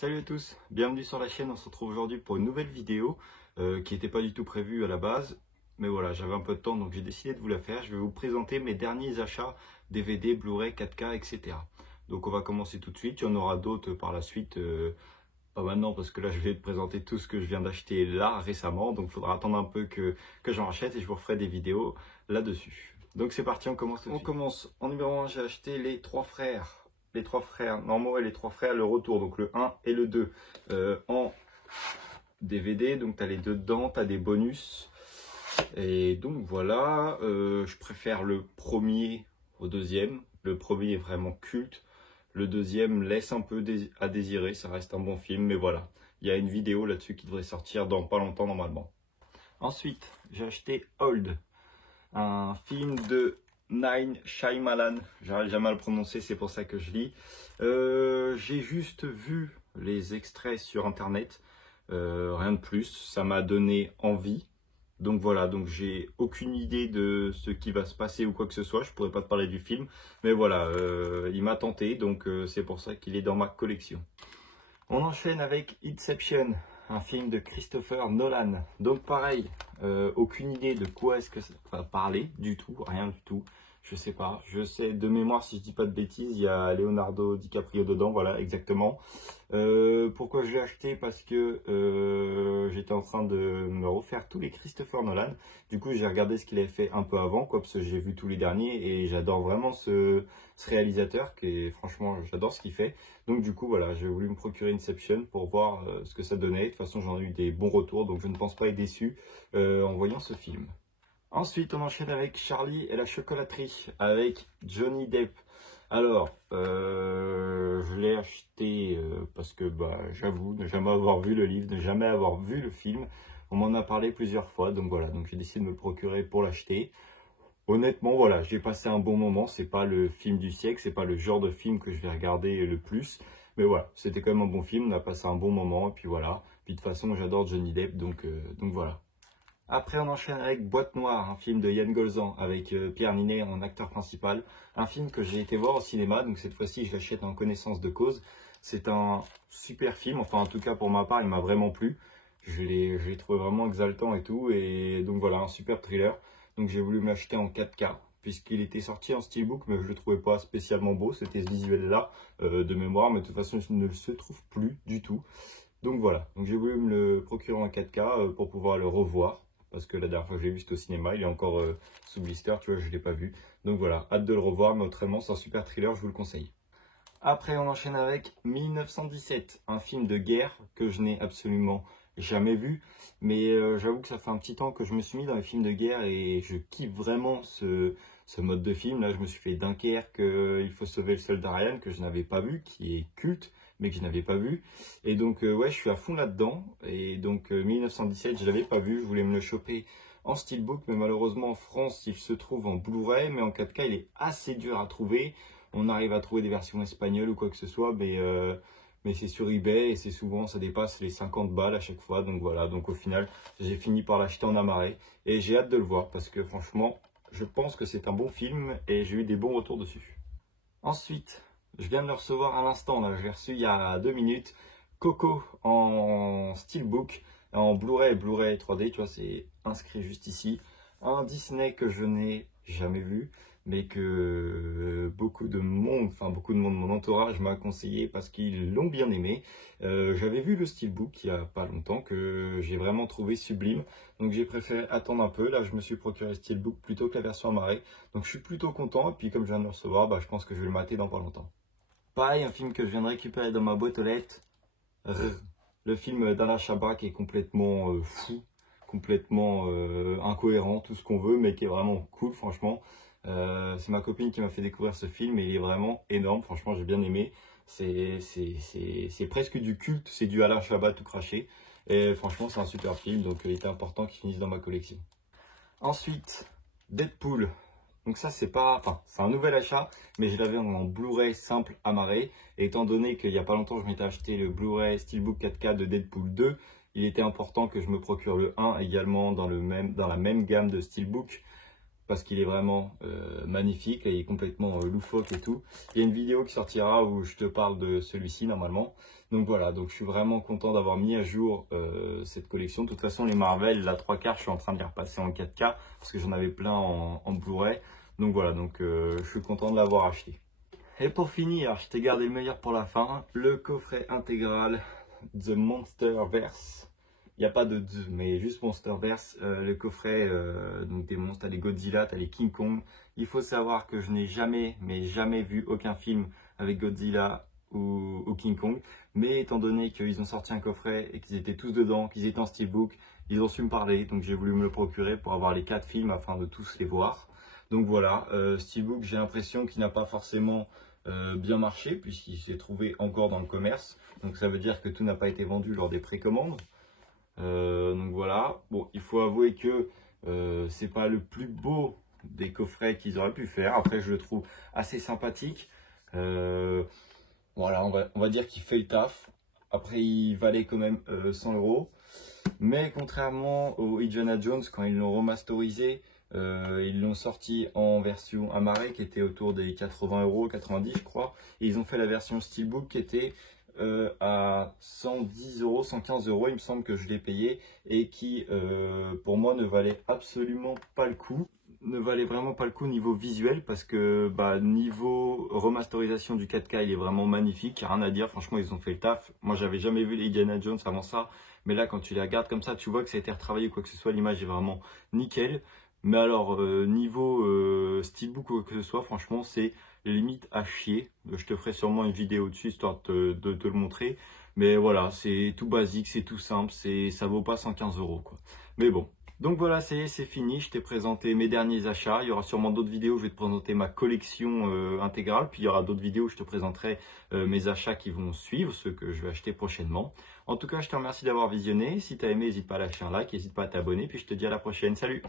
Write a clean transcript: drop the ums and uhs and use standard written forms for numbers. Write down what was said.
Salut à tous, bienvenue sur la chaîne. On se retrouve aujourd'hui pour une nouvelle vidéo qui n'était pas du tout prévue à la base. Mais voilà, j'avais un peu de temps donc j'ai décidé de vous la faire. Je vais vous présenter mes derniers achats DVD, Blu-ray, 4K, etc. Donc on va commencer tout de suite. Il y en aura d'autres par la suite. Pas maintenant parce que là je vais te présenter tout ce que je viens d'acheter là récemment. Donc il faudra attendre un peu que j'en rachète et je vous referai des vidéos là-dessus. Donc c'est parti, on commence tout de suite. On commence. En numéro 1, j'ai acheté les trois frères. Les trois frères normaux et les trois frères le retour, donc le 1 et le 2 en DVD. Donc tu as les deux dedans, tu as des bonus. Et donc voilà, je préfère le premier au deuxième. Le premier est vraiment culte. Le deuxième laisse un peu à désirer, ça reste un bon film, mais voilà. Il y a une vidéo là-dessus qui devrait sortir dans pas longtemps normalement. Ensuite, j'ai acheté Old, un film de Nine Shyamalan. J'arrive jamais à le prononcer, c'est pour ça que je lis. J'ai juste vu les extraits sur internet, rien de plus. Ça m'a donné envie. Donc voilà, donc j'ai aucune idée de ce qui va se passer ou quoi que ce soit. Je pourrais pas te parler du film, mais voilà, il m'a tenté, donc c'est pour ça qu'il est dans ma collection. On enchaîne avec Inception, un film de Christopher Nolan. Donc pareil, aucune idée de quoi est-ce que ça va parler du tout, rien du tout. Je sais pas, je sais de mémoire, si je dis pas de bêtises, il y a Leonardo DiCaprio dedans, voilà, exactement. Pourquoi je l'ai acheté? Parce que j'étais en train de me refaire tous les Christopher Nolan. Du coup, j'ai regardé ce qu'il avait fait un peu avant, quoi, parce que j'ai vu tous les derniers et j'adore vraiment ce réalisateur, qui franchement, j'adore ce qu'il fait. Donc du coup, voilà, j'ai voulu me procurer Inception pour voir ce que ça donnait. De toute façon, j'en ai eu des bons retours, donc je ne pense pas être déçu en voyant ce film. Ensuite, on enchaîne avec Charlie et la chocolaterie, avec Johnny Depp. Alors, je l'ai acheté parce que j'avoue ne jamais avoir vu le livre, ne jamais avoir vu le film. On m'en a parlé plusieurs fois, donc voilà, donc j'ai décidé de me le procurer pour l'acheter. Honnêtement, voilà, j'ai passé un bon moment. C'est pas le film du siècle, c'est pas le genre de film que je vais regarder le plus. Mais voilà, c'était quand même un bon film, on a passé un bon moment, et puis voilà. Puis de toute façon, j'adore Johnny Depp, donc voilà. Après, on enchaîne avec Boîte Noire, un film de Yann Golzan avec Pierre Ninet en acteur principal. Un film que j'ai été voir au cinéma, donc cette fois-ci, je l'achète en connaissance de cause. C'est un super film, enfin en tout cas pour ma part, il m'a vraiment plu. Je l'ai trouvé vraiment exaltant et tout, et donc voilà, un super thriller. Donc j'ai voulu m'acheter en 4K, puisqu'il était sorti en steelbook, mais je le trouvais pas spécialement beau, c'était ce visuel-là de mémoire, mais de toute façon, il ne se trouve plus du tout. Donc voilà, donc j'ai voulu me le procurer en 4K pour pouvoir le revoir. Parce que la dernière fois que je l'ai vu c'était au cinéma, il est encore sous blister, tu vois, je ne l'ai pas vu. Donc voilà, hâte de le revoir, mais autrement c'est un super thriller, je vous le conseille. Après on enchaîne avec 1917, un film de guerre que je n'ai absolument jamais vu. Mais j'avoue que ça fait un petit temps que je me suis mis dans les films de guerre et je kiffe vraiment ce mode de film. Là je me suis fait Dunkerque, Il faut sauver le soldat Ryan, que je n'avais pas vu, qui est culte, mais que je n'avais pas vu. Et donc ouais, je suis à fond là-dedans. Et donc 1917, je l'avais pas vu, je voulais me le choper en steelbook, mais malheureusement en France, il se trouve en Blu-ray, mais en 4K, il est assez dur à trouver. On arrive à trouver des versions espagnoles ou quoi que ce soit, mais c'est sur eBay et c'est souvent, ça dépasse les 50 balles à chaque fois. Donc voilà, donc au final, j'ai fini par l'acheter en amarré. Et j'ai hâte de le voir parce que franchement, je pense que c'est un bon film et j'ai eu des bons retours dessus. Ensuite, je viens de le recevoir à l'instant, là, je l'ai reçu il y a 2 minutes. Coco en steelbook, en Blu-ray 3D, tu vois, c'est inscrit juste ici. Un Disney que je n'ai jamais vu, mais que beaucoup de monde de mon entourage m'a conseillé parce qu'ils l'ont bien aimé. J'avais vu le steelbook il n'y a pas longtemps, que j'ai vraiment trouvé sublime. Donc j'ai préféré attendre un peu. Là, je me suis procuré le steelbook plutôt que la version amarrée. Donc je suis plutôt content. Et puis comme je viens de le recevoir, je pense que je vais le mater dans pas longtemps. Pareil, un film que je viens de récupérer dans ma boîte aux lettres. Le film d'Alain Chabat qui est complètement fou, complètement incohérent, tout ce qu'on veut, mais qui est vraiment cool, franchement. C'est ma copine qui m'a fait découvrir ce film et il est vraiment énorme, franchement j'ai bien aimé. C'est presque du culte, c'est du Alain Chabat tout craché. Et franchement c'est un super film, donc il était important qu'il finisse dans ma collection. Ensuite, Deadpool. Donc ça c'est un nouvel achat, mais je l'avais en Blu-ray simple amarré. Et étant donné qu'il n'y a pas longtemps je m'étais acheté le Blu-ray Steelbook 4K de Deadpool 2, il était important que je me procure le 1 également dans la même gamme de Steelbook. parce qu'il est vraiment magnifique, et il est complètement loufoque et tout. Il y a une vidéo qui sortira où je te parle de celui-ci normalement. Donc voilà, donc je suis vraiment content d'avoir mis à jour cette collection. De toute façon, les Marvel, la 3/4, je suis en train de les repasser en 4K parce que j'en avais plein en Blu-ray. Donc voilà, donc je suis content de l'avoir acheté. Et pour finir, je t'ai gardé le meilleur pour la fin, le coffret intégral The Monsterverse. Il n'y a pas de The, mais juste Monsterverse, le coffret, donc des monstres, t'as les Godzilla, t'as les King Kong. Il faut savoir que je n'ai jamais, mais jamais vu aucun film avec Godzilla ou King Kong. Mais étant donné qu'ils ont sorti un coffret et qu'ils étaient tous dedans, qu'ils étaient en steelbook, ils ont su me parler. Donc j'ai voulu me le procurer pour avoir les 4 films afin de tous les voir. Donc voilà, steelbook, j'ai l'impression qu'il n'a pas forcément bien marché puisqu'il s'est trouvé encore dans le commerce. Donc ça veut dire que tout n'a pas été vendu lors des précommandes. Donc voilà, bon, il faut avouer que c'est pas le plus beau des coffrets qu'ils auraient pu faire. Après, je le trouve assez sympathique. Voilà, on va dire qu'il fait le taf. Après, il valait quand même 100 €. Mais contrairement au Indiana Jones, quand ils l'ont remasterisé, ils l'ont sorti en version amarrée qui était autour des 80 €, 90 je crois. Et ils ont fait la version Steelbook qui était à 110 €, 115 €, il me semble que je l'ai payé. Et qui, pour moi, ne valait absolument pas le coup. Ne valait vraiment pas le coup niveau visuel parce que niveau remasterisation du 4K, il est vraiment magnifique, rien à dire, franchement ils ont fait le taf. Moi j'avais jamais vu les Indiana Jones avant ça, mais là quand tu les regardes comme ça, tu vois que ça a été retravaillé ou quoi que ce soit, l'image est vraiment nickel. Mais alors niveau steelbook ou quoi que ce soit, franchement c'est limite à chier. Je te ferai sûrement une vidéo dessus histoire de te le montrer. Mais voilà, c'est tout basique, c'est tout simple, ça vaut pas 115 € quoi. Mais bon. Donc voilà, c'est fini, je t'ai présenté mes derniers achats. Il y aura sûrement d'autres vidéos où je vais te présenter ma collection intégrale. Puis il y aura d'autres vidéos où je te présenterai mes achats qui vont suivre, ceux que je vais acheter prochainement. En tout cas, je te remercie d'avoir visionné. Si tu as aimé, n'hésite pas à lâcher un like, n'hésite pas à t'abonner. Puis je te dis à la prochaine. Salut!